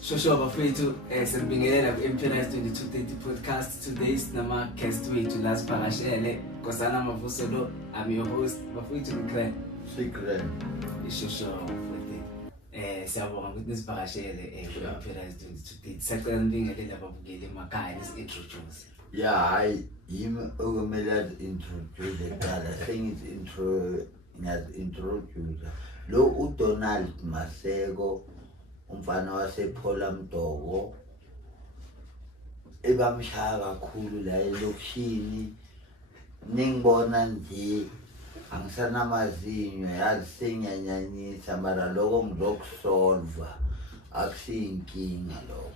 Shosho bafethu sibingelela ku-MPLS 2230 podcast. Today sinama guest wethu la sivakashele Nkosana Mavuso lo. I'm your host bafethu Ngikre. Secret. Shosho bafethu siyabonga ukuthi nisivakashele ku-MPLS 2230. Sicela nibingelela ababukeli emakhaya introduce. Yeah, hayi yimi okumele introduce eqala introduce lo uDonald Maseko umfana wasephola Mdoko ebamshaya kakhulu la elokishini ningibona nje angisanamazinyo yazi senyanyanyisa mara lokho ngizokusolve akusinkinga lokho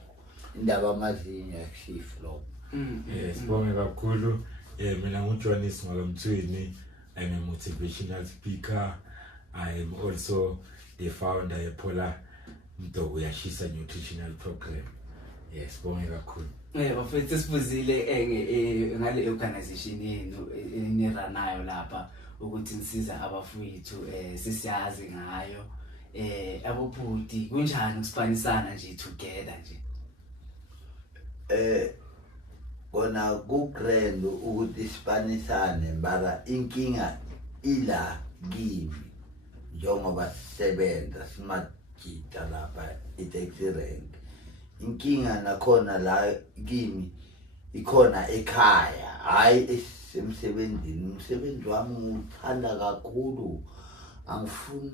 indaba amazinyo akushiflo. Sibonge kakhulu mina nguJonis Makamthweni. I'm a motivational speaker. I am also the founder of Phola Mdoko Yashisa Nutritional Program. Yes, sibonge kakhulu. Bafethu sibuzile ngale organization yenu eniranayo lapha ukuthi nisiza abafowethu sisiyazi ngayo abobhuti kunjani ukusifanisana nje together nje. Kona kugrand ukuthi sipanisane mara inkinga ila kimi njengoba sisebenza simajita lapha itaxi rank. Inkinga nakhona la kimi ikhona ekhaya hayi esemsebenzini. Umsebenzi wami ngithanda kakhulu angifuni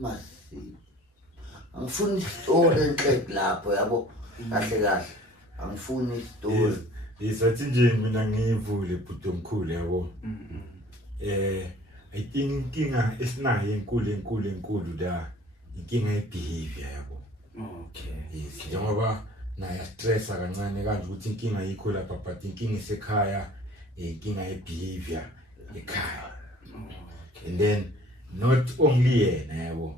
isitore enhle lapho yabo kahle kahle angifuni isitore. Isathi nje mina ngivule bhuti omkhulu yabo. I think inkinga esinayo enkulu la inkinga yebehavior yabo. Okay. Yes, njengoba naye stressa kancane kanje ukuthi inkinga yikho lapha but inkinga isekhaya inkinga yebehavior ekhaya. And then not only yena yabo.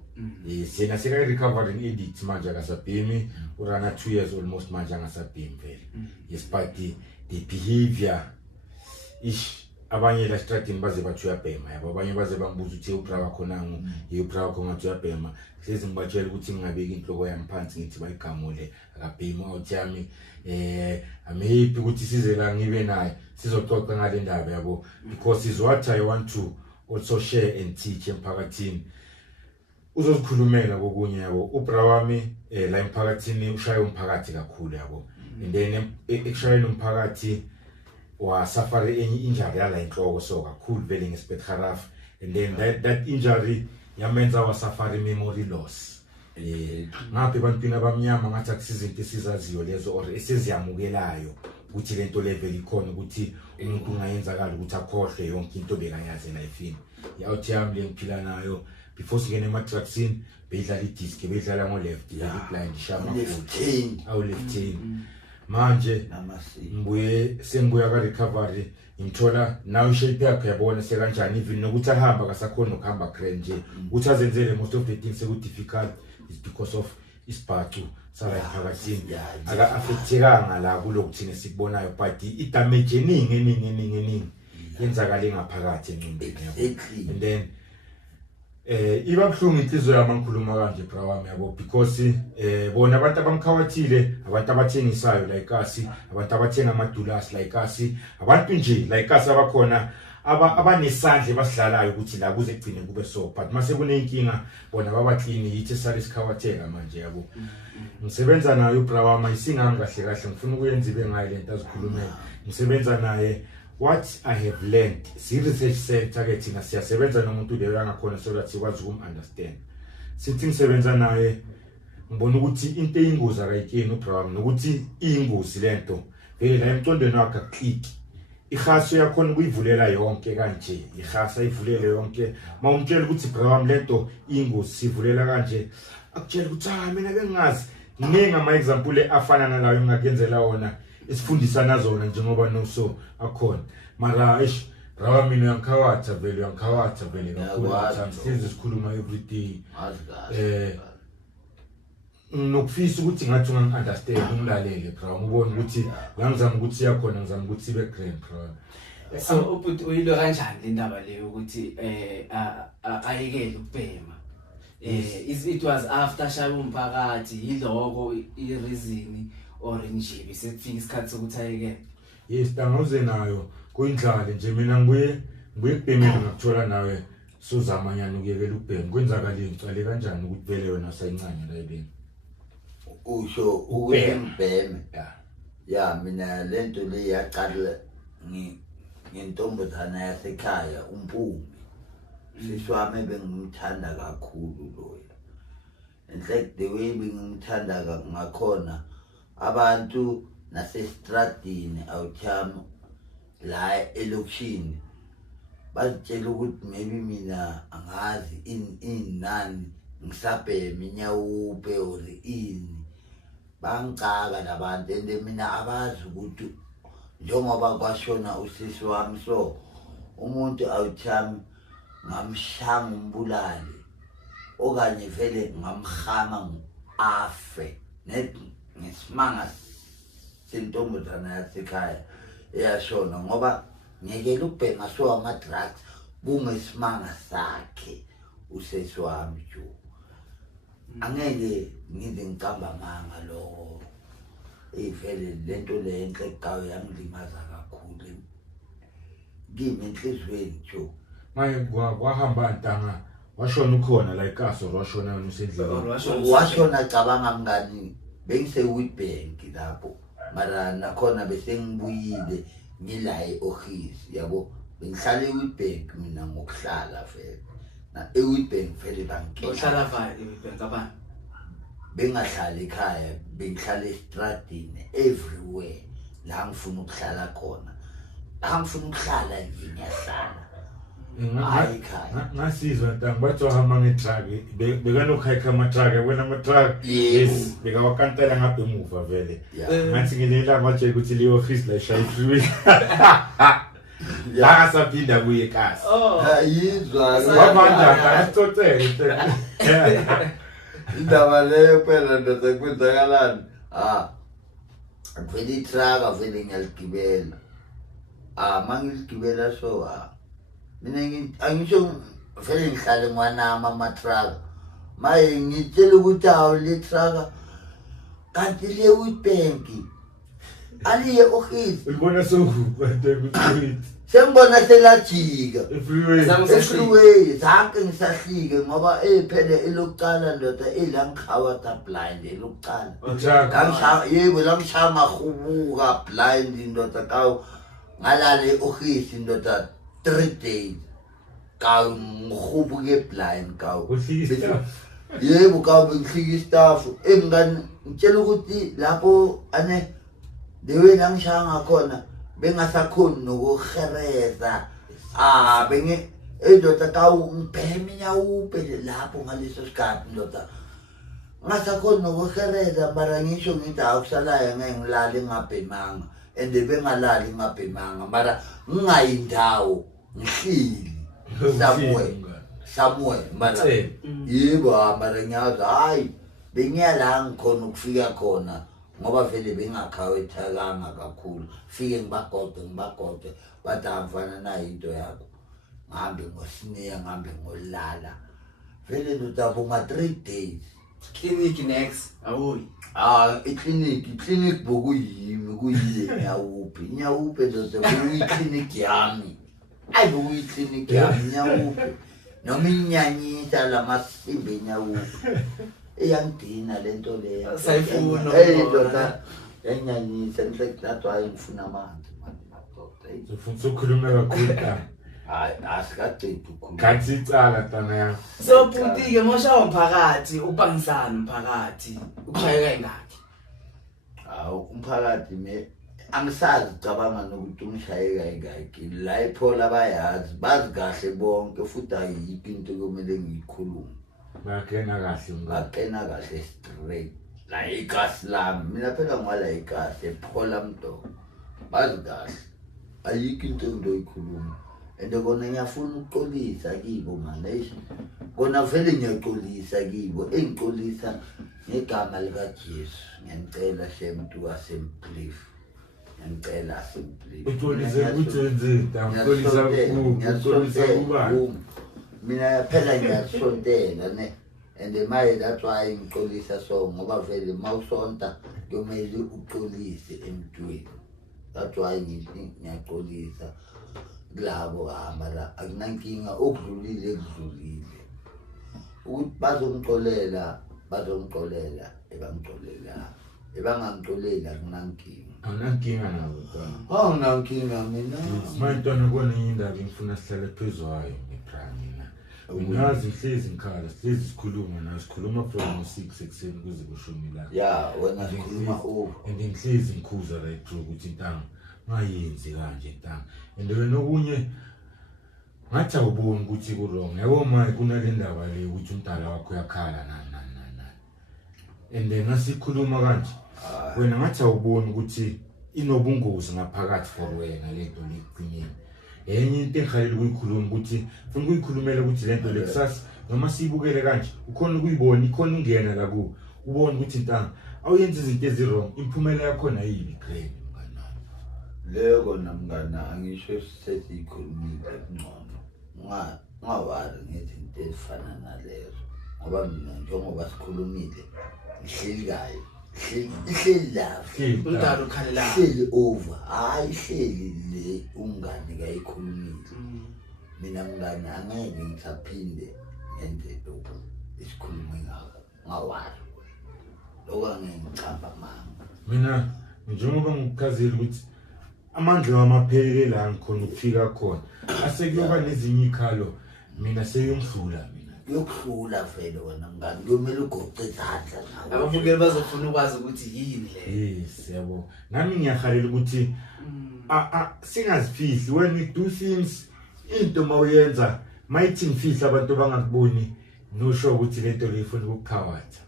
Yes, yena seka recovering addict manje akasabhemi urana 2 years almost manje angasabhemi vele. Yes, but the behavior ish abanye la stratini baze bathi uyabhema yabo abanye baze bambuza ukuthi uphra khona uphra wakho ngathi uyabhema hlezi ngibatshela ukuthi ngingabeki inhloko yami phansi ngithi bayigamule akabhema out yami maybe ukuthi size la ngibe naye sizoxoxa ngale ndaba yabo because is what I want to also share and teach emphakathini. Uzozikhulumela kokunye yabo uphra wami la emphakathini ushaya umphakathi kakhulu yabo. And then ekushayeni umphakathi wa safari enye injury yala inhloko so kakhulu vele ngesipetharaf. And then that injury yamenza wa safari memory loss. Ngapha ebantwini abamnyama ngathi akusizinto esizaziyo lezo or esiziyamukelayo ukuthi lento level ikhona ukuthi umuntu ungayenzakala ukuthi akhohle yonke into bekayazi elifini. Yawuthi yami lengiphila nayo before singene ematracksini beyidlala idisc beyidlala ngo left blind shama awu left manje sengibuya ka recovery ngithola now shape yakhe yabona sekanjani even nokuthi ahamba akasakhona ukuhamba crane nje uthi azenzele most of the things seku difficult is because of isibhacu sala phakathini aka affectekanga la kulokuthina sikubonayo but I damage eningi yenzakala ngaphakathi engqondweni yabo. And then iba buhlungu inhliziyo yami ngikhuluma kanje bra wami yabo because bona abantu abamkhawathile abantu abathengisayo like us abantu abathenga amadulasi like us abantu nje like us abakhona abanesandle basidlalayo ukuthi la kuze kugcine kube so but mase kunenkinga bona baba clean yithi sale sikhawatheka manje yabo. Ngisebenza naye ubra wami isingami kahle ngifuna ukuyenza ibe ngayo lento azikhulumela ngisebenza naye. What I have learned, research center ke thina siyasebenza nomuntu leyo angakhona so that sikwazi ukumunderstand. Sithi ngisebenza naye ngibona ukuthi into eyingozi akayikeni uprogram nokuthi iyingozi lento. Vele la emqondweni wakhe click. Ihaso yakhona ukuyivulela yonke kanje, ihasa ivulele yonke. Mawumtshela ukuthi program lento iyingozi sivulela kanje. Akutshela ukuthi mina bengazi. Ninga ama example afana nalayo ngakenzela wona. Isifundisana zona njengoba noso akhona mara rawa mina yankhawatha vele kakhulu size sikhuluma everyday nokufisa ukuthi ngathi ungangiunderstand ungilalele bra ngibone ukuthi la ngizama ukuthi yakhona ngizama ukuthi ibe grand bra. So ubhuti uyilo kanjani le ndaba leyo ukuthi ayekele ukubhema It was after shaya umphakathi yiloko ireason or nje besekufika isikhathi sokuthi ayeke. Yes, tangoze nayo kuyindlala nje mina ngibuye kubhemeni ngakuthola nawe sozamanyana ukuyekela ubheme kwenzakaleni ucale kanjani ukuthi vele wena sayincane la ebeni. Usho ukubheme ya mina lento le yaqala ngentombazana yasekhaya uMpumi siswami bengimthanda kakhulu loyo. In fact the way bengimthanda ngakhona abantu nasestradini awuthama la elokishini bazitshela ukuthi maybe mina angazi inani ngisabheme inyawupe or ini bangicaka nabantu ende mina abazi ukuthi njengoba kwashona usisi wami so umuntu awuthama ngamshanga umbulali okanye vele ngamhama afe ngesimanga sentombazana yasekhaya eyashona ngoba ngekela ukubhenga so ama drugs kungesimanga sakhe usisi wami jo angeke ngize ngicamba manga lo vele lento le enhle egawe yangilimaza kakhulu kimi enhlizweni jo Maye kwahamba ntanga washona ukhona la eKaso washona usendlela. Washona cabanga mngani bengise Witbank lapho mara nakhona bese ngibuyile ngila eoffice yabo bengihlala eWitbank mina ngokuhlala vele na eWitbank vele bankela Ohlala vale eWitbank abani bengahlala ekhaya bengihlala estradini everywhere la ngifuna ukuhlala khona la ngifuna ukuhlala ngiyahlala ngasizwa ntanga bathi wahamba ngetruck bekanokhayikha ama-truck yabona ama-truck yes bekawakantela ngapha emuva vele ngathi ngelela amatshe ukuthi leyo office la ishaya i-freeway langasaphinda kuye eKasi yizwa wabanjani asicocele indaba leyo phela ndoda kwenzakalani vele itruck vele ngiyaligibela mangiligibela so mina angisho vele ngihlale ngwanama ama-truck maye ngitshela ukuthi awu le truck kanti le Witbank aliye office ulibona sokuphi sengibona selajika freeway zanke ngisahlike ngoba phela elokuqala ndoda elangkhawata blind elokuqala yebo langishaya mahubuka blind ndoda kawu ngalale office ndoda 3 days kawu ngihubuke blind kawu yebo kawu bengihlika istaff engani ngitshela ukuthi lapho ane dewe langishaya ngakhona bengasakhoni nokuhereza benge ndoda kawu ngibheme inyawupe lapho ngaleso sikhathi ndoda ngasakhoni nokuhereza mara ngisho ngithi awukusalayo ngeke ngilale ngabhemanga and bengalali ngabhemanga mara ngingayindawo ngihlili somewhere mara yebo mara ngiyazi hayi bengiyala ngikhona ukufika khona ngoba vele bengakhawethakanga kakhulu fike ngibagode bathi avana nayo into yakho ngihambe ngosineya ngihambe ngolala vele ndoda ma 3 days clinic next awuyi clinic bokuyimi kuyile nyawuphi ndoda bokuyiclinic yami bokuyiclinic yami nyawuphi noma inyanyisa lamasimbi nyawuphi eyangidina lento leyo sayifuna ndoda yanyanyisa that's why ngifuna amanzi ufuna ukukhuluma kakhulu asikaqedi ukukhuluma kanti icala tana ya so Puti-ke moshawa umphakathi ubangisana umphakathi ukhayeka ingakhi umphakathi angisazi cabanga nokuthi umshayeka ingakhi la iphola bayazi bazi kahle bonke futhi ayikho into kumele ngiyikhulume bakena kahle straight la iKasi lami mina phela ngwala iKasi ephola mnto bazi kahle ayikho into engizoyikhuluma and kona ngiyafuna ukuxolisa kibo manation kona vele ngiyaxolisa kibo engixolisa ngegama likaJesu ngiyacela shemuntu wasemplief ngiyacela simplief uxolise ukuthi uxolisa kubani mina phela ngiyasontela ne and maye that's why ngixolisa so ngoba vele mawusonta kumele uxolise emntwini. That's why ngiyaxolisa kulabo hamba la akunankinga okudlulile ekudlulile. Ukuthi bazongixolela ebangangixolela akunankinga. Anankinga nawo ntwana. Awunankinga mina. Mantwana kona indaba ngifuna sihlale phezwayo ngeprime na. Uyazi ihlezi ngikhala, sihlezi sikhuluma na, sikhuluma from 6 ekseni kuze kushoni la. Yeah, wena sikhuluma over. And ngihlezi ngikhuza la etrue ukuthi intanga ngayenzi kanje intanga. And wena okunye ngathi awuboni ukuthi ku wrong. Yabo manje kunalendaba le ukuthi umntala wakho uyakhala na. And then ngasikhuluma kanje. Wena ngathi awuboni ukuthi inobungozi ngaphakathi for wena lento leqinini. Enye into engikhalele ukuyikhuluma ukuthi ufuna ukuyikhulumela ukuthi lento lekusasa noma sibukele kanje ukhona ukuyibona ikhona ingena la ku ubone ukuthi intanga awuyenza izinto ezirong imphumela yakho na yibi grade mngana. Leyo kona mngana angisho sisethi ikhulumile ngcono. Ngawari ngithi into ezifana nalezo. Ngoba mina njengoba sikhulumile ihleli kayi. Ihleli la. Untalo ukhalela. Ihleli over. Hayi ihleli le ungane kayikhulumile. Mina mngane angeke ngisaphinde ngenze lokho isikhuluma ngakho. Ngawari. Lokho angeke ngicamba manga. Mina njengoba ngikuchazile ukuthi amandla wamaphelele la ngikhona ukufika khona asekuyoba nezinye ikhalo mina seyongidlula mina yokuhlula vele wena ngani kumele ugoqe izandla nawe ababukeli bazofuna ukwazi ukuthi yini le. Yes yabo nami ngiyahalela ukuthi singazifihli when we do things into mawuyenza mayithi ngifihla abantu bangakuboni nosho ukuthi lento le ifuna ukukhawatha.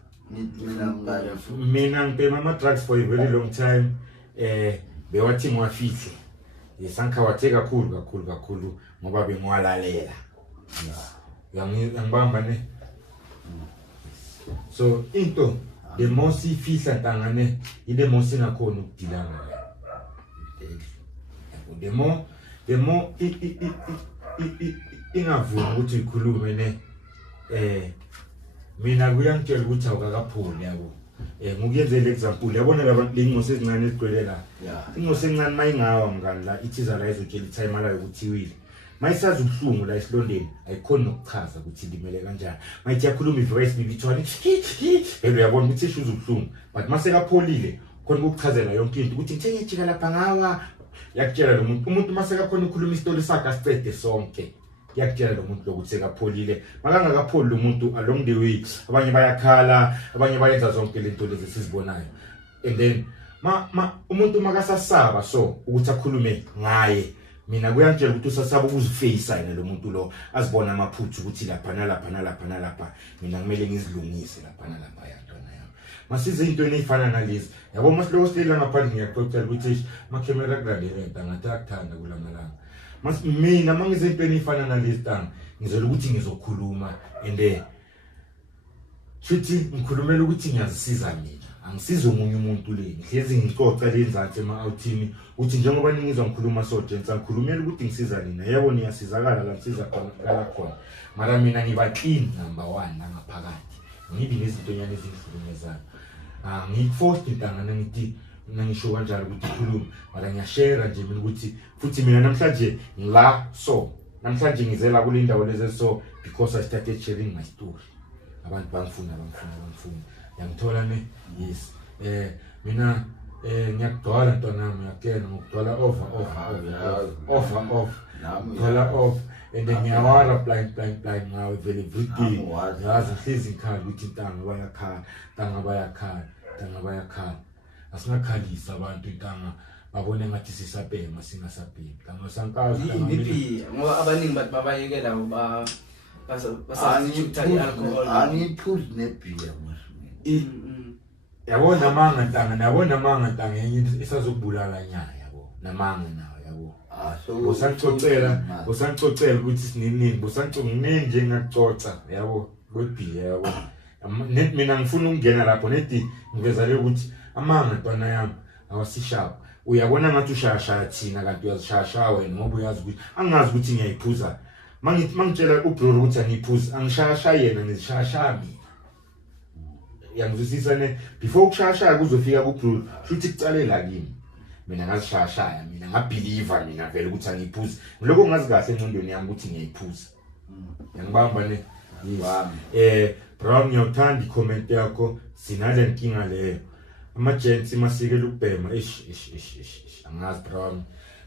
Mina ngibhema ama drugs for a very long time bewathi ngwafihle yesankhawathe kakhulu ngoba bengwalalela. Ngibamba ne. So into the more sifihla ntangane ile more singakhona ukudila ngayo. The more ingavuma ukuthi ikhulume ne mina kuyangitshela ukuthi awukakapholi yabo. Ngokuyenzela example yabona labantu lengose ezincane ezigcwelela. Ingose encane mayingawa mngani la ithiza la izotshela itime layo ukuthi iwile. Mayisazi ubuhlungu la esilondeni ayikhona ukuchaza ukuthi limele kanjani. Mayithi yakhuluma ivoice bibithwala vele uyabona ukuthi ishuza ubuhlungu but mase kapholile khona ukuchazela yonke into ukuthi ngithe ngijika lapha ngawa yakutshela lo muntu mase kakhona ukukhuluma isitori sakhe asicede sonke. Yakutshela lo muntu lokuthi sekapholile makangakapholi lo muntu along the way abanye bayakhala abanye bayenza zonke lento lezi sizibonayo. And then umuntu makasasaba so ukuthi akhulume ngaye mina kuyangitshela ukuthi usasaba ukuzifeyisa yena lo muntu lo azibona amaphuthu ukuthi lapha nalapha mina kumele ngizilungise lapha nalapha yantwana yami. Masize into ezifana nalezi yabo masiloko silela ngaphandle ngiyaxoxela ukuthi makhemera kulandele ngathi akuthanda kulamalanga. Mina mangize into ezifana nalezi tanga ngizela ukuthi ngizokhuluma and futhi ngikhulumela ukuthi ngiyazisiza mina angisize umunye umuntu le ngihlezi ngixoxa lenzansi ema-outini ukuthi njengoba ningizwa ngikhuluma so jensa ngikhulumela ukuthi ngisiza nina yebo niyasizakala la ngisiza khona mara mina ngiba clean number 1 nangaphakathi ngibi nezinto nyane ezingihlukumezayo. Ngikuforce intanga ngithi nangisho kanjalo ukuthi khuluma mara ngiyashare nje mina ukuthi futhi mina namhlanje ngila so namhlanje ngizela kule ndawo lezi so because I started sharing my story. Abantu bangifuna yangithola ne yes mina ngiyakudwala ntwana ngiyakena ngokudwala over ngiyakudwala off and then ngiyawara blind ngawe vele everything yazi ngihlezi ngikhali ukuthi intanga bayakhala asingakhalisa abantu intanga babone ngathi sisabhema singasabhemi kama sankazi ngiphi ngoba abaningi bathi babayekela basazijutha i-alcohol angiphuzi nebhiya masimi yabona manga ntanga yenye isazokubulala nyaya yabo namanga nawo yabo. Usangicocela ukuthi sinini busangicunginini nje ngacoca yabo kwebhiya yabo. Mina ngifuna ukungena lapho nethi ngiveza le ukuthi amanga ntwana yami awasishapa uyabona ngathi ushaya thina kanti uyazishaya wena ngoba uyazi ukuthi angazi ukuthi ngiyayiphuza mangitshela ubro ukuthi angiphuza angishaya yena ngizishaya mina Yangizwisisa ne before ukushaya kuzofika ku futhi kucalela kimi. Mina ngazishaya mina ngabeliever mina vele ukuthi angiphuzi. Lokho ngazi kahle encondweni yami ukuthi ngiyiphuza. Yangibamba ne. Brown ngiyawuthanda i-comment yakho sinale nkinga leyo. Ama-gents masikela ukubhema angazi Brown.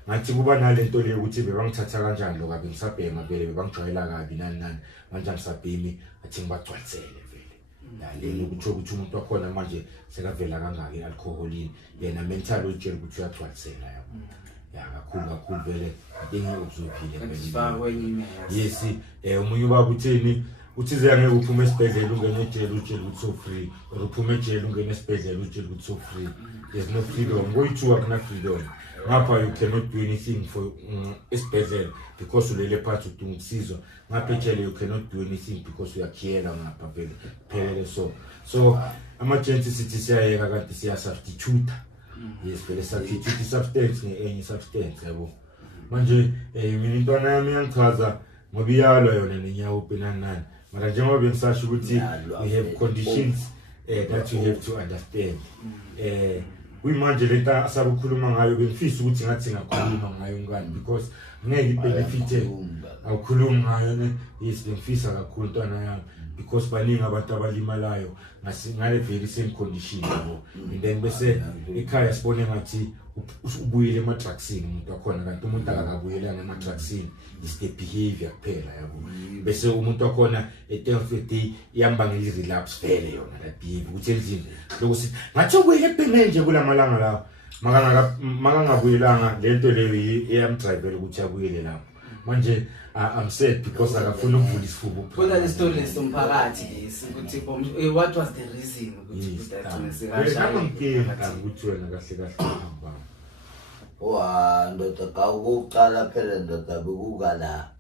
Ngathi kuba nalento leyo ukuthi bebangithatha kanjani lokho bengisabhema vele bebangijwayela kabi nani manje ngisabhemi athi ngibagcwalisele vele. Yalelo ukuthi umuntu wakhona manje sekavela kangaki alcoholini yena mental utshela ukuthi uyagcwalisela yabo. Ya kakhulu vele idinga ukuzophila vele. Yes, umunye ubaba utheni uthi ngeke uphume esibhedlela ungene ejele utshela ukuthi so free or uphume ejele ungene esibhedlela utshela ukuthi so free. There's no freedom. Ngoyithi akuna freedom. Ngapha you cannot do anything for esibhedlela because ulele phansi udinga ukusizwa. Ngapha ejele you cannot do anything because uyakhiyela ngapha vele phelele so ama-gents sithi siyayeka kanti siyasubstitute. Yes, vele substitute substance ngenye substance yabo. Manje mina intwana yami yangichaza ngoba iyalwa yona nenyawo penanani. Mara njengoba bengisasho ukuthi we have conditions that you have to understand. Manje lenta asabukhuluma ngayo bengifisa ukuthi ngathi ngakhuluma ngayo ngani because ngeke ibenefite awukhuluma ngayo ne yes bengifisa kakhulu ntwana yami because baningi abantu abalimalayo ngale very same condition yabo and then bese ekhaya sibone ngathi ubuyile ema-drugsini umuntu wakhona kanti umuntu akakabuyelanga ema-drugsini is the behavior kuphela yabo bese umuntu wakhona ethe ihamba nge-relapse vele yona la behavior ukuthi endlini lokuthi ngathi ubuyele ebhemeni nje kulamalanga lawo makangabuyelanga lento leyo iyamdrivela ukuthi abuyele lapho manje I'm sad because akafuna ukuvula isifuba kodwa le story somphakathi ukuthi what was the reason ukuthi ukuthi wena kahle hamba ndoda kawukuqala phela ndoda bekukala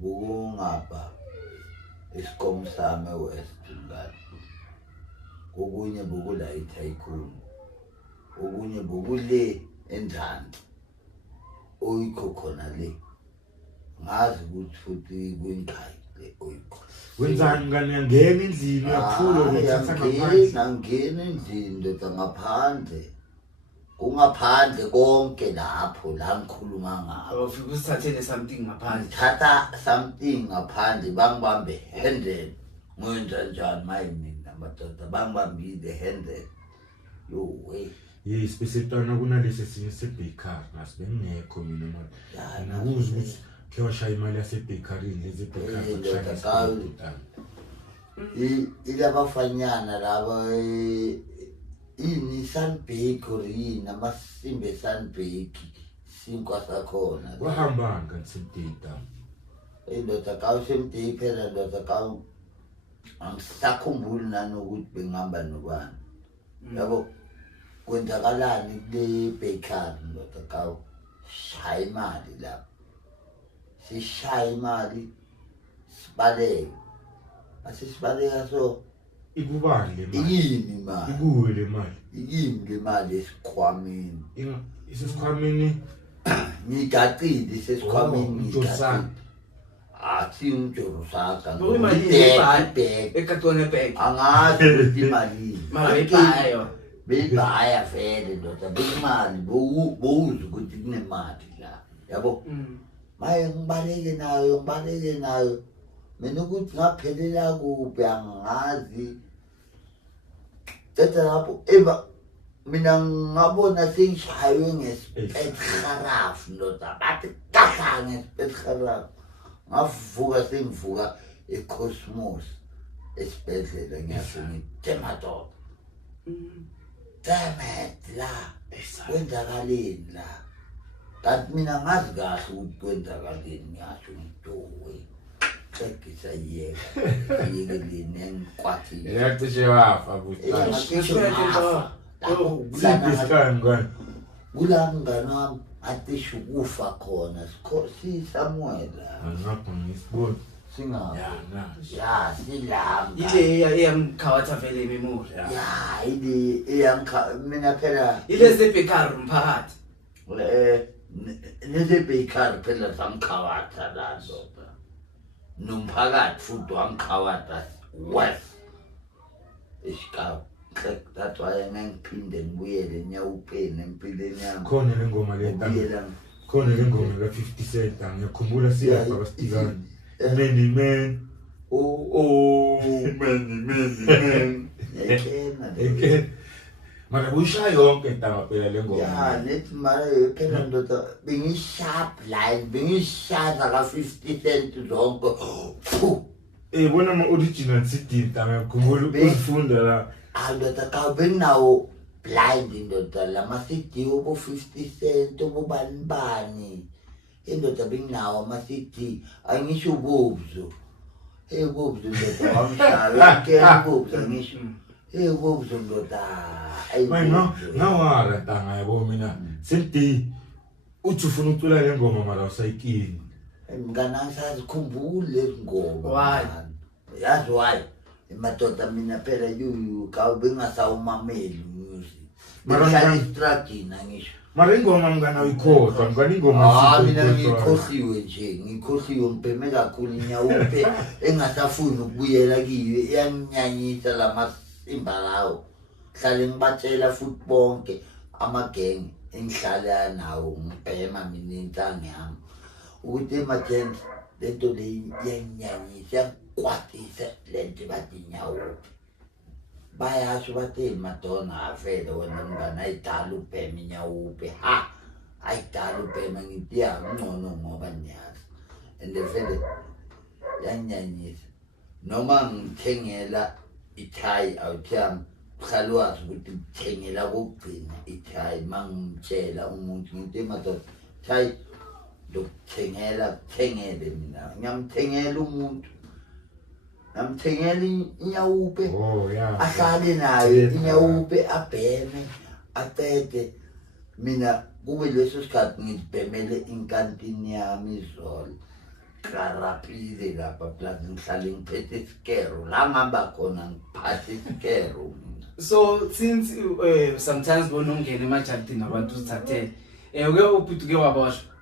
bukungapha isikom sami West ngani okunye bukula eTycoon okunye bukule endlani oyikho khona le ngazi ukuthi futhi kwinqhayi le oyikho wenzani ngani ngene endlini yaphula ukuthatha ngaphansi ngene endlini ndoda ngaphandle ungaphandle konke lapho la ngikhuluma ngabo ufike usithathele something ngaphandle thatha something ngaphandle bangibambe handle ngwenza njani mayini namadoda bangibambile handle yo way yes bese tona kunalesi sinye sebaker nasibengekho mina manje nakuza ukuthi kuyosha imali yasebekarini lezi baker ilabafanyana laba ini Sunbake namasimbe Sunbake sinkwa sakhona wahambanga ntsintita ndoda kawusemteki phela ndoda kawu angisakhumbuli nanokuthi bengihamba nobani yabo kwenzakalani kule bakery ndoda kawu shaya imali lapho sishaya imali sibaleke asisibaleka so ikubani le mali yini mali ikuwe le mali yini le mali esikhwameni isesikhwameni ngigacile sesikhwameni ngigacile athi umjorosaka imali ekatone bank angazi ukuthi imali mali bebaya vele ndoda bemali bowuza ukuthi kunemali la yabo maye ngibaleke nayo mina ukuthi ngaphelela kuphi angazi tata lapho mina ngabona sengishaywe ngesipetkharafu ndoda bathi kahla ngesipetkharafu ngavuka sengivuka eCosmos esibhedlela ngiyasengithe madoda damn it la kwenzakaleni la kanti mina ngazi kahle ukuthi kwenzakaleni ngiyasho ngidowe sekisa yekeleni engikwathile yacishe wafa kula mngani wami atisho ukufa khona sisamuela ngapha ngisibona singabi ya silamba ile eyamkhawatha vele memory ya ile mina phela ile zebekar umphakathi neze bakery phela samkhawatha la ndoda nomphakathi futhi wamkhawatha West esikawu. That's why ngiphinde ngibuyele enyawupeni empilweni yami. Khona le ngoma le Ngibuyela khona le ngoma ka 50 Cent ngiyakhumbula siyapha bastikana. Many men. Oh, many. Ekena. Mara uyishaya yonke intaba phela le ngoma. Ya, nethi mara phela ndoda bengisharp line, bengishaza ka 50 Cent zonke. Bona ama original CD intaba ngikhumbula ukufunda la. Ndoda ka benawo blind ndoda lama CD obo 50 Cent obo bani. Indoda benginawo ama CD angisho ubobzo. Ubobzo ndoda wamshala ke ubobzo angisho. Ubobzo ndoda. Manje ngawara ntanga yabo mina. Senti uthi ufuna ucula le ngoma mara usayikini. Mngana ngisazikhumbule lezi ngoma. Why? Yazi why? Madoda mina phela you ka bengasawumameli music. Mara ngistruggle ngisho. Mara ingoma mngana uyikhohlwa, mngani ingoma mina ngikhohliwe nje, ngikhohliwe ngibheme kakhulu inyawuphe engasafuni ukubuyela kiyo, iyanyanyisa lamasimba lawo. Hlale ngibatshela futhi bonke amagenge engihlala nawo ngibhema mina intanga yami. Ukuthi emajensi lento le iyanyanyisa kwatisa lento bathi inyawuphe. Bayasho bathi Madonna avele wena mngana ayidala ubhema inyawuphe. Ha, ayidala ubhema ngithi ngcono ngoba niyazi. And vele yanyanyisa. Noma ngithengela ithayi awuthiyami khalwazi ukuthi ngithengela kokugcina ithayi mangimtshela umuntu ngithi Madonna thayi thengele mina ngiyamthengela umuntu. Namthengela inyawuphe. Oh yeah. Ahlale nayo inyawuphe abheme aqede mina kube leso sikhathi ngibhemele inkantini yami izolo. Karapile lapha plus ngihlale ngiphethe isikero la ngihamba khona ngiphathe isikero. So since sometimes bonongena emajardini abantu uzithathele uke uphutuke waboshwa.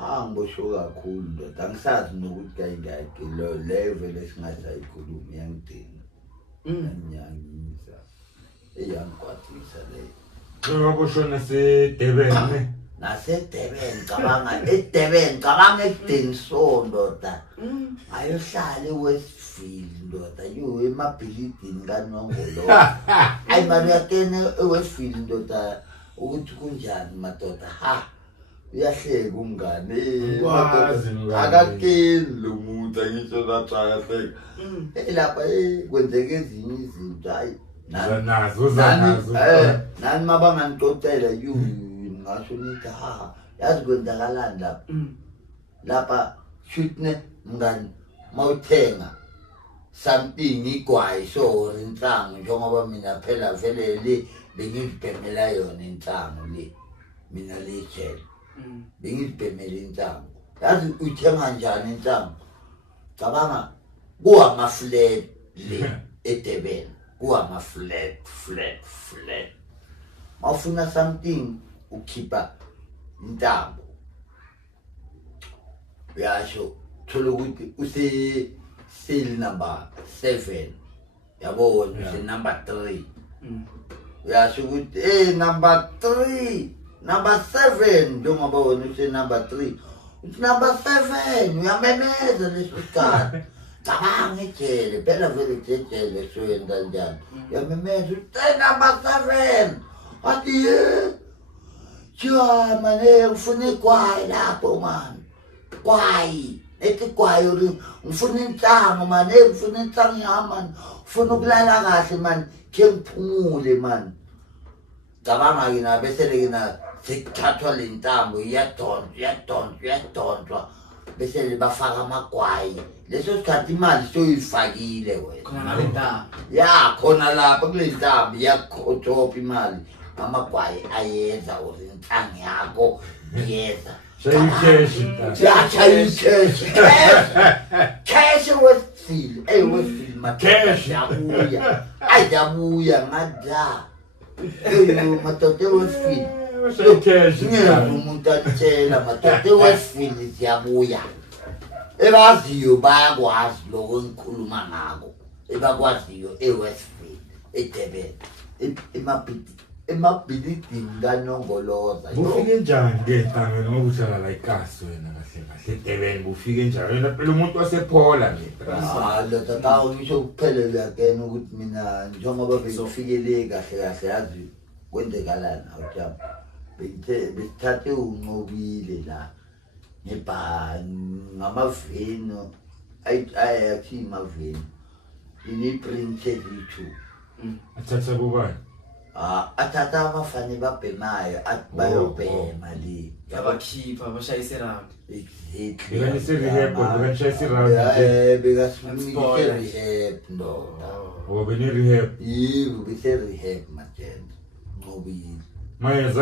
Ngibosho kakhulu ndoda angisazi nokuthi kayingaki lo level esingasayikhuluma yangidina. Ngiyangisa eyangikwatisa le. Waboshona seDurban. NaseDurban cabanga eDurban cabanga eDenso ndoda. Ayohlala eWestfield ndoda yo emabhilidini kaNongolo. Ayi manje uyakena eWestfield ndoda ukuthi kunjani madoda ha. Uyahleka umngane akakeli lo muntu angisho lathaya lapha kwenzeke ezinye izinto hayi nazo nani mabangangixoxela ngasho nithi ha yazi kwenzakalani lapha shutne mngani mawuthenga something igwayi so intsango njengoba mina phela vele le bengibhemela yona intsango le mina le tshela bengibhemela intsango. Yazi uthenga njani intsango? Cabanga kuhama flat le eDurban. Kuhama flat. Mawufuna something ukhipha intambo. Uyasho thola ukuthi use sale number 7. Yabo use number 3. Uyasho ukuthi number 3. Number 7, njengoba wena use number 3. Uthi number 7, uyamemeza leso sikhathi. Cabanga ejele, phela vele ejele soyenza njani. Uyamemeza uthi number 7. Athi Chiwa mane ufuna igwayi lapho man. Gwayi, ethi gwayi uri ufuna intsango man, ufuna intsango yami man. Ufuna ukulala kahle man, ke ngiphumule man. Cabanga kina bese lekina sekuthathwa le ntambo iyadonswa bese libafaka amagwayi. Leso sikhathi imali soyifakile wena. Khona ngale ntambo. Ya khona lapha kule ntambo yakhothopha imali. Amagwayi ayeza uzintsango yakho iyeza. Cash Westfield. Westfield Cash yabuya. Ayabuya ngada. Madoda Westfield. Umuntu atshela madoda Westfield siyabuya. Ebaziyo bayakwazi lokho ngikhuluma ngako. Ebakwaziyo eWestfield. eDurban emabhilidini kaNongoloza. Bufike njani ke ntanga ngoba uhlala la eKasi wena kahle kahle eDurban bufike njani wena phela umuntu wasephola nje Lo tata ngisho kuphela uyakena ukuthi mina njengoba bengifike kahle yazi kwenzekalana awujama besithathe unqobile la ngamaveno ayathi maveno ini printed itu athatha kubani athatha abafane babhemayo athi bayobhema le yabakhipha abashayise round bekanise rehab bekanishayisa round bekasifike rehab no bene rehab yibo bese rehab majenda ngobile manje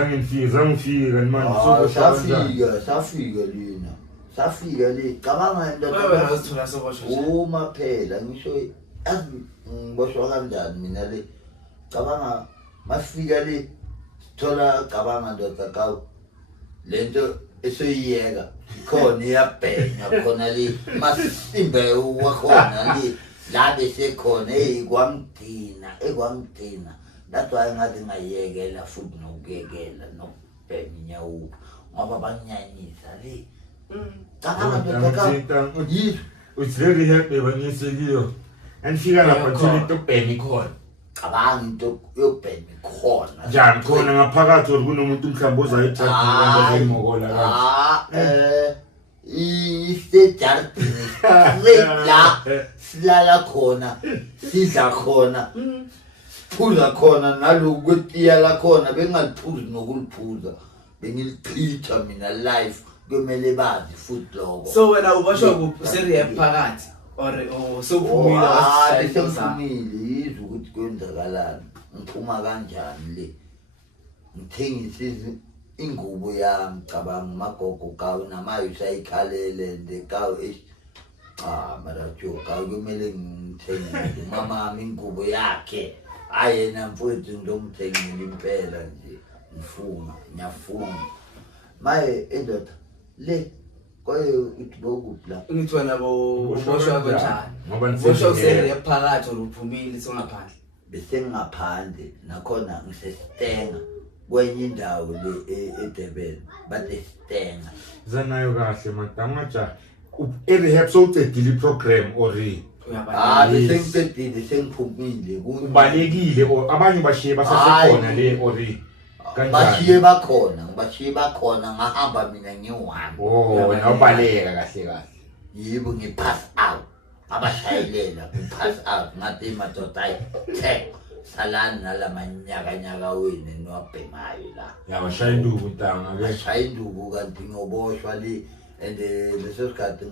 zangifika manje safika lena safika le cabanga wena uzithola soboshwa phela ngisho ngiboshwa kanjani mina le cabanga masifika le thola cabanga ndoda kawu lento esoyiyeka khona iyabhenya khona le masimbe wakhona le la bese khona ekwangidina that's why ngathi ngayekela futhi nokuyekela nokubhenya ngoba banyanyisa le cabanga ndoda kawu uthi le rehab bebanisekiyo andifika lapha ngithola into yokubhema ikhona cabanga into yokubhema ikhona njani khona ngaphakathi or kunomuntu mhlawumbe ozayithatha ayimokola isejardini la silala khona sidla khona phuza khona naloku kwetiya lakhona bengaliphuzi nokuliphuza bengilichitha mina life kumele bazi futhi lokho so wena ubasho kuphi serehab phakathi or sophumile besemphumile yizo ukuthi kwenzakalani ngiphuma kanjani le ngithengisa ingubo yami cabanga magogo kawu namayo sayikhalele ndekawu marajo kawu kumele ngithenge mama ingubo yakhe ayena mfowethu ngomthengile impela nje ngiyafuna maye endoda le kwaye uthi bokupla ngithi wena boshwa kanjani ngoba boshwa serehab phakathi or uphumile songaphandle bese ngaphandle nakhona ngisesitenga kwenye indawo le eDurban bathe sitenga zanayo kahle mantamaja rehab sowucedile iprogram or bese ngicedile sengiphumile ubalekile or abanye bashiye basasekhona le or bashiye bakhona ngahamba mina ngiwami wena ubaleka kahle yibo ngipass out abashayelela ngipass out ngathi madoda salani nalamanyaka wena nowabhemayo la yabashaya induku ntanga ke bashaya induku kanti ngoboshwa le and leso sikhathi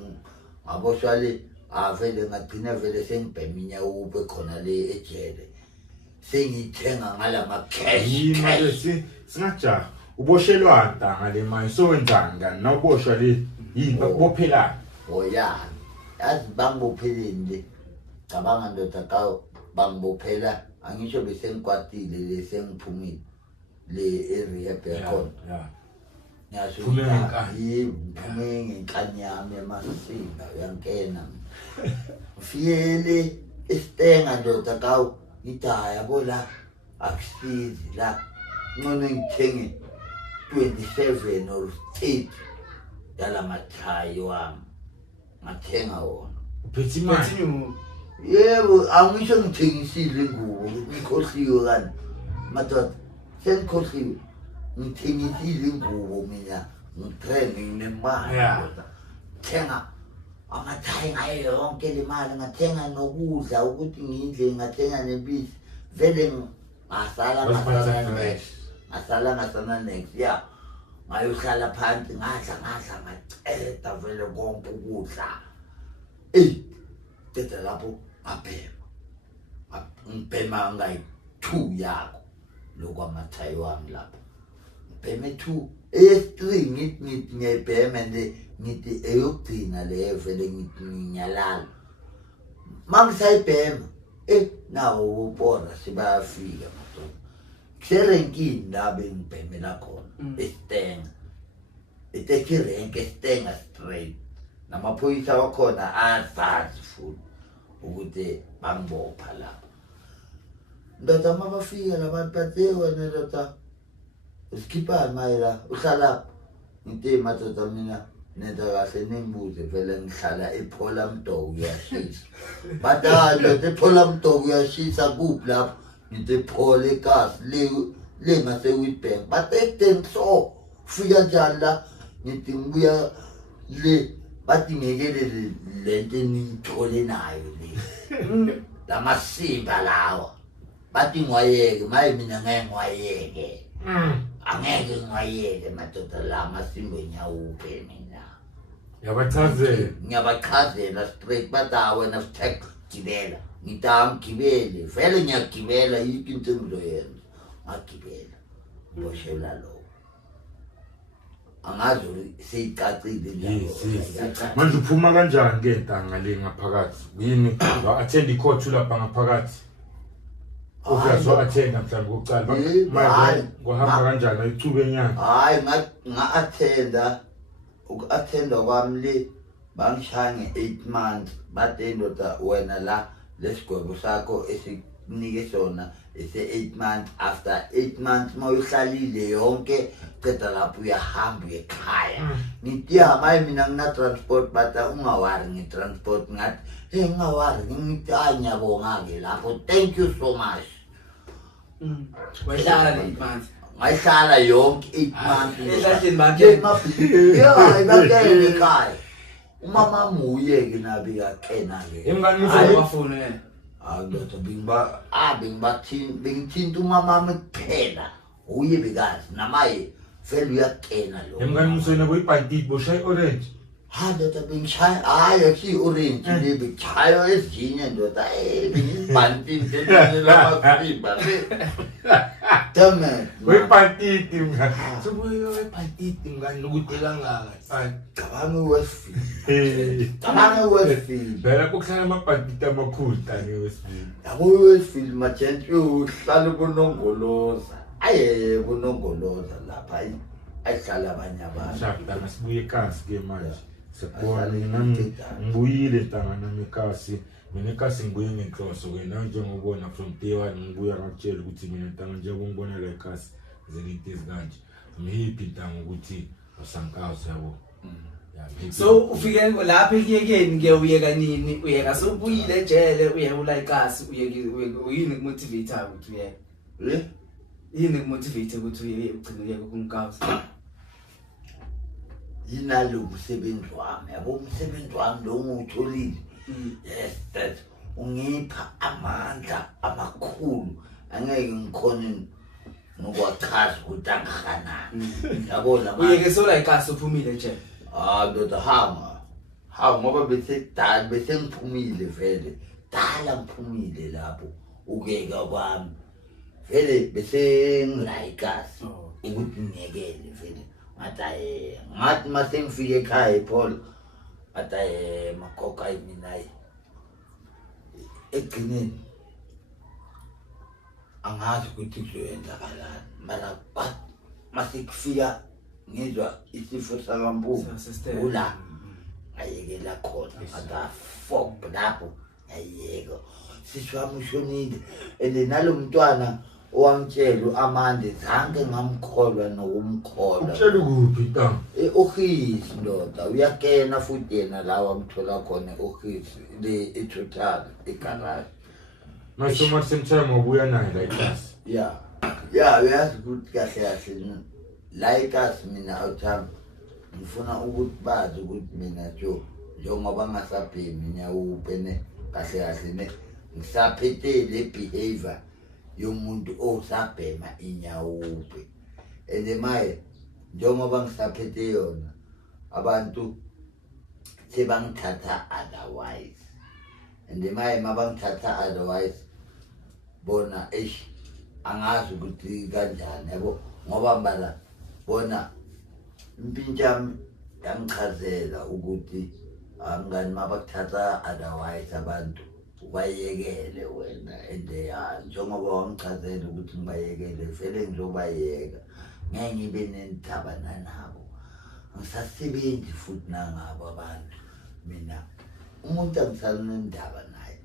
ngaboshwa le avele ngagcina vele sengibheminya ube khona le ejele sengithenga ngalama cash manje singajaha uboshelwa ntanga le manje so wenzani ngani nawuboshwa le yini bakubophelana oyani yazi bangibopheleni le cabanga ndoda kawu bangibophela angisho bese ngikwatile le sengiphumile le area yakhona ngiyasho ngiphume ngenkani yami emasinga uyangena ufiyele isitenga ndoda kawu ngidaya bola akusizi la ngone ngithenge 27 or 8 yala mathayi wami ngathenga wona uphethe imali yebo angisho ngithengisile ingubo ngikhohliwe kanti madoda sengikhohliwe ngithengisile ingubo mina ngithenge nemali thenga amathayi ngayo yonke le mali ngathenga nokudla ukuthi ngidle ngathenga nebisi vele ngasala next ya ngayohlala phansi ngadla ngaceda vele konke ukudla tete lapho ngibhema ngayi-2 yakho lokwamathayi wami lapho ngibheme 2 eyesi-3 ngithi ngiyayibhema and ngithi eyokugcina leyo vele ngithi nginyalala mangisayibhema nawo ubona sibayafika madoda kuserenkini la bengibhemela khona esitenga etethi renke esitenga straight namaphoyisa wakhona azazi futhi ukuthi bangibopha lapho ndoda mabafika labantu bathe wena ndoda usikhipha mayela uhlala ngithi madoda mina nenda kahle ningibuze vele ngihlala ePhola Mdoko uyashisa badala ePhola Mdoko uyashisa kuphi lapho ngithi ePhola eKasi le ngase Witbank bathe so fika njani la ngithi ngibuya le bathi ngekele lento nithole nayo le lamasimba lawa bathi ngwayeke maye mina ngeke ngwayeke angeke ngwayeke madoda la masimba enyawuphe mina ngiyabachazela straight bata wena sithe gibela ngitangibele vele ngiyagibela yiki into engizoyenza ngagibela boshela lo angazi seyicacile nje manje uphuma kanjani ke ntanga le ngaphakathi yini wa attend icourt lapha ngaphakathi ufika attend mhlawumbe ukucala manje ngohamba kanjani ayicube enyanga hayi nga-attenda kwami le bangishange 8 months bathe ndoda wena la lesigwebo sakho esikunike sona ese 8 months after 8 months mawuyihlalile yonke ceda lapho uyahamba ekhaya ngithi maye mina ngina transport bata ungawari ngetransport ngathi ngingawari ngithi anyabonga ke lapho thank you so much wahlala 8 months ngayihlala yonke 8 months ehlathini bakhe bakele ekhaya umama muye ke nabi yakena ke emngani wafuna ndoda bengithinta umama kuphela uye bekazi namaye vele uyakena lo emngani muswena kuyibhanditi boshaya orange ndoda bengishaya hayi akuyi-orange le bekuchayo ezinye ndoda bengibhanditi lamasimba dammit kuyibhanditi mngani sobuyibhanditi mngani nokude kangaka cabanga iWestfield vela kuhlala amabhanditi amakhulu tani eWestfield yabo iWestfield majenti uhlala kunongoloza ayeye kunongoloza lapha ayihlala abanye abantu shaka sibuye eKasi ke manje sekubona nami ngibuyile ntanga nami eKasi mina eKasi ngibuye ngenhloso ke na njengobona from day 1 ngibuya ngakutshela ukuthi mina ntanga njengoba ngibona la eKasi zelinto ezikanje ngiyipi ntanga ukuthi asankazi yabo so ufike lapha ekuyekeni ke uyeka nini uyeka sobuyile ejele uyela eKasi uyini kumotivate ukuthi uyeke yini kumotivate ukuthi ugcine uyeke kunkazi yinalo umsebenzi wami yabo umsebenzi wami lo ngutholile yes that ungipha amandla amakhulu angeke ngikhone ngokwachaza ukuthi angihanani yabona uyeke sola eKasi uphumile nje ndoda hamba ngoba bese ngiphumile vele dala ngiphumile lapho ukuyeka kwami vele bese ngila eKasi ukuthi ngiyekele vele ngathi mase ngifike ekhaya ePhola ngathi makhokha mina egcineni angazi ukuthi kuzoyenzakalani mara mase kufika ngizwa isifo sakampumu ula ngayekela khona ngathi lapho ngayeka sisi wami ushonile and nalo mntwana owangitshela amande zange ngamkholwa nokumkholwa utshela kuphi ntanga ohisi ndoda uyakena futhi yena lawa ngithola khona ohisi le etotal egarage mase uma semthamo ngobuya naye la eKasi uyazi ukuthi kahle la eKasi mina awuthami ngifuna ukuthi bazi ukuthi mina njengoba ngasabhemi nyawupene kahle ne ngisaphethe le behavior yomuntu osabhema inyawupe and maye njengoba ngisaphethe yona abantu sebangithatha otherwise and maye mabangithatha otherwise bona angazi ukuthi kanjani yabo ngoba mbala bona impintshami yangichazela ukuthi angani mabakuthatha otherwise abantu ubayekele wena endeya njengoba wangichazela ukuthi ngibayekele vele ngizobayeka ngeke ngibe nenithabana nabo ngisasebenzi futhi nangabo abantu mina umuntu angisanendaba naye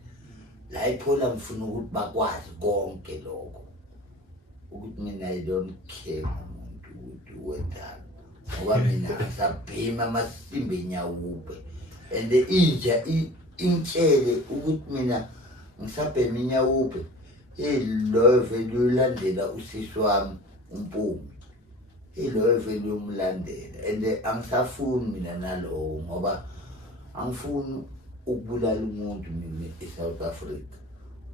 la iphola ngifuna ukuthi bakwazi konke lokho ukuthi mina I don't care umuntu ukuthi wendani ngoba mina ngisabhema amasimbe enyawupe and inja intshele ukuthi mina ngisabhema inyawupe loyo vele ulandela usisi wami umpumi loyo vele umlandela and angisafuni mina nalowo ngoba angifuni ukubulala umuntu mina eSouth Africa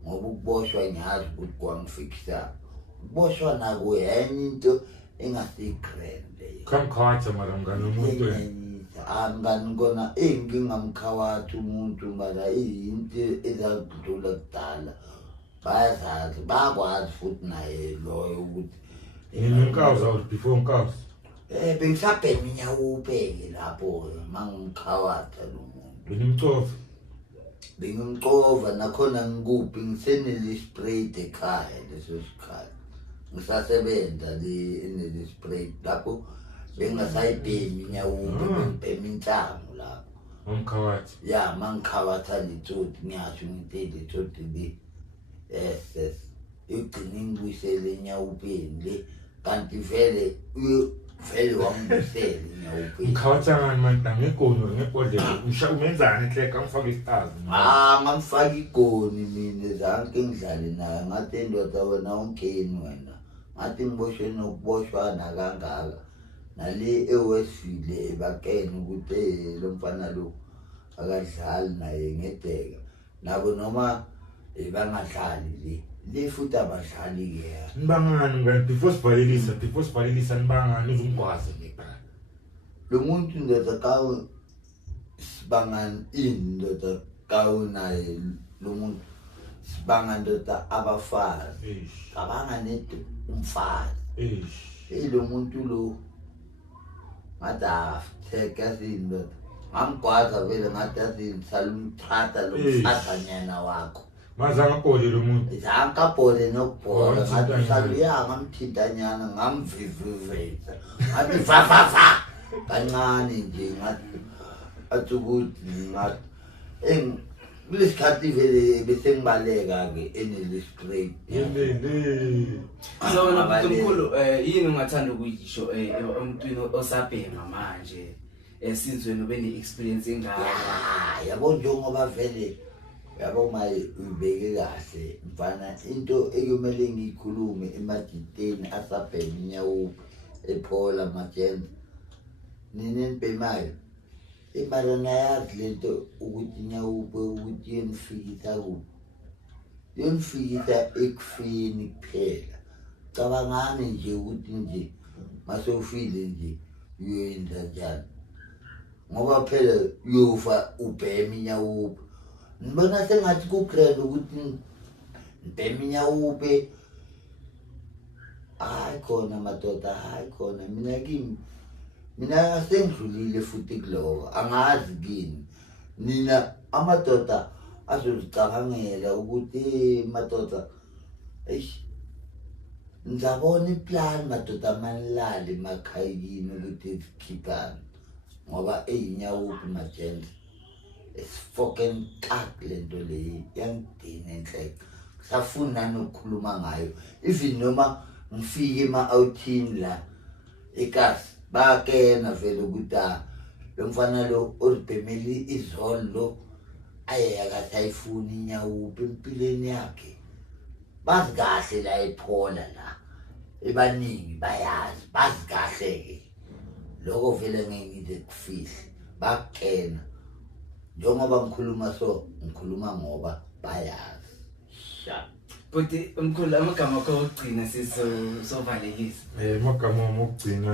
ngoba ukuboshwa ngiyazi ukuthi kwangifikisa ukuboshwa nako yenye into engasigrand leyo kamkhatha mara mngani umuntu angani kona ngingamkhawatha umuntu mara into ezadlula kudala bayazazi bakwazi futhi naye loyo ukuthi inkawuza before inkawuza bengisabhema inyawupe-ke lapho mangimkhawatha lo muntu bengimcova nakhona ngikuphi ngiseneli-spray ekhaya leso sikhathi ngisasebenza eneli-spray lapho bengasayibhemi inyawupe bengibhema inhlangu lapho umkhawathi ya mangikhawathana itsoti ngiyasho ngithi le tsoti le yes igcine ngibuyisele enyawupeni le kanti vele wangibuyisele enyawupeni mkhawathangani manje ngegoni ngebhodlela umenzani hleka ngifake isitazi ngamfaka igoni mina zanke ngidlale naye ngathi endoda wena ungeni wena ngathi ngiboshwe nokuboshwana kangaka nale eWestfield ebakene ukuthi lo mfana lo akadlali naye ngedeka nabo noma bangadlali le futhi abadlali-ke nibangani ngani before sivalelisa nibangani uzungikwazi ngebra lo muntu ndoda kawu sibangani indoda kawu naye lo muntu sibanga ndoda abafazi abanganedi umfazi lo muntu lo ngathi afthekazindoda ngamgwaza vele ngathi azingisalumthatha lo mthathanyana wakho mazangabhole lo muntu zangabhole nokubhola ngathi saluya ngamthintanyana ngamviviveza ngathi vafafa kancane nje ngathi athi ukuthi ngathi kulesikhathi vele bese ngibaleka-ke eneli-spray so mkhulu yini ungathanda ukuyisho emntwini osabhema manje since wena ube ne-experience engaka yabo njengoba vele yabo maye uyibeke kahle mfana into ekumele ngiyikhulume emaditeni asabhema inyawupe ephola majenza ninenibhemayo imara nayazi lento ukuthi inyawupe ukuthi yenifikisa kuphi yenifikisa ekufeni kuphela cabangani nje ukuthi nje masewufile nje uyoyenza njani ngoba phela uyofa ubhema inyawupe nibona sengathi kugrand ukuthi nibhema inyawupe hayi khona madoda hayi khona mina sengidlulile futhi kuloko angazi kini nina amadoda azozicabangela ukuthi madoda ngizabona iplan madoda amanilali emakhayini ukuthi sikhiphane ngoba eyinyawupe majenza esifucking cut lento leyi yangidina enhleko ngisafuni nanokukhuluma ngayo even noma ngifike ema-outini la ekasi bakena vele ukuthi lo mfana lo olibhemeli izolo lo ayekathi ayifuni inyawupe empilweni yakhe bazi kahle la ephola la ebaningi bayazi bazi kahle-ke loko vele ngeke ngize kufihle bakena njengoba ngikhuluma so ngikhuluma ngoba bayazi but mkhulu amagama akho okugcina sizovalelisa amagama wami okugcina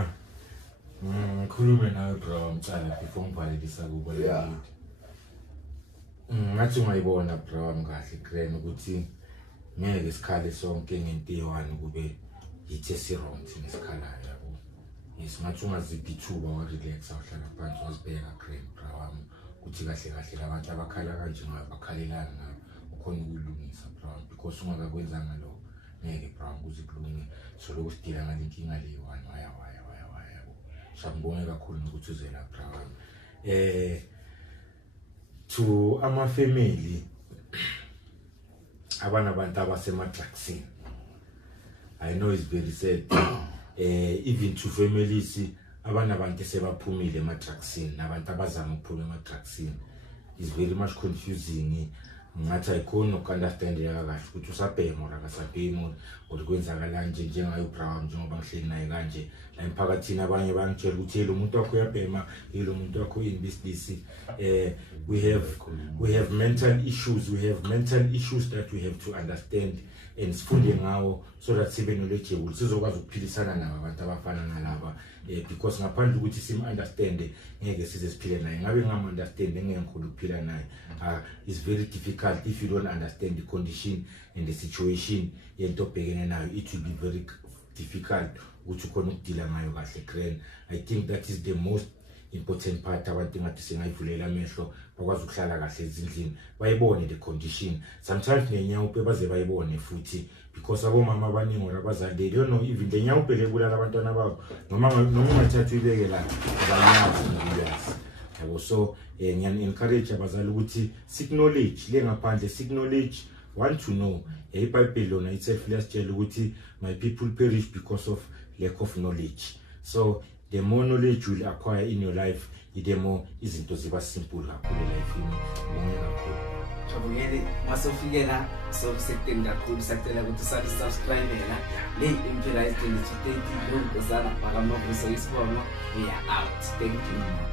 ngikhulume nawe bro mcala before ngivalelisa kubo ngathi ungayibona bro wami kahle grand ukuthi ngeke sikhale sonke ngento eyi-one kube yithe sirong thina esikhalayo yabo yes ngathi ungaziphi ithuba warelaxa uhlala phansi wazibheka grand bro wami ukuthi kahle kahle labantu abakhala kanje bakhalelana nabo ukhona ukulungisa bro because ungakakwenzanga lokho ngeke bro kuze kulunge so lokho sidila ngale nkinga leyi-one waya siyambonga kakhulu ukuthi uze la bro wami to ama family abantu abasema-drugsini. I know it's very sad. Even to families abantu sebaphumile ema-drugsini nabantu abazama ukuphuma ema-drugsini. It's very much confusing. Ngathi ayikhona ukunderstandeka kahle ukuthi usabhema or akasabhemi or kwenzakala nje njengayo Brown njengoba ngihleli naye kanje la emphakathini abanye bangitshela ukuthi lo muntu wakho uyabhema lo muntu wakho business. We have mental issues that we have to understand and sifunde ngawo so that sibe knowledgeable sizokwazi ukuphilisana nabo abantu abafana nalaba because ngaphandle ukuthi sim-understand ngeke size siphile naye ngabe ngam-understand ngeke ngikhona ukuphila naye. It's very difficult if you don't understand the condition and the situation yento obhekene nayo. It will be very difficult ukuthi ukhona ukudila ngayo kahle grand. I think that is the most important part abantu ngathi singayivulela amehlo bakwazi ukuhlala kahle ezindlini bayibone the condition. Sometimes nenyawupe baze bayibone futhi because abomama abaningi or abazali they don't know even the nyawupe lebulala abantwana babo noma ungathatha ibeke la abayazi ngokuyazi yabo. So encourage abazali ukuthi seek knowledge le ngaphandle seek knowledge, want to know. iBhayibheli lona itself liyasitshela ukuthi my people perish because of lack of knowledge. So the more knowledge you acquire in your life, the more izinto ziba simple kakhulu lifeini moya kakhulu. Jabulele masofike la so sekuteni kakhulu sakutela ukuthi subscribe la le impela is 2020 lo nkosana baka Mavuso Isibongo we are out. Thank you.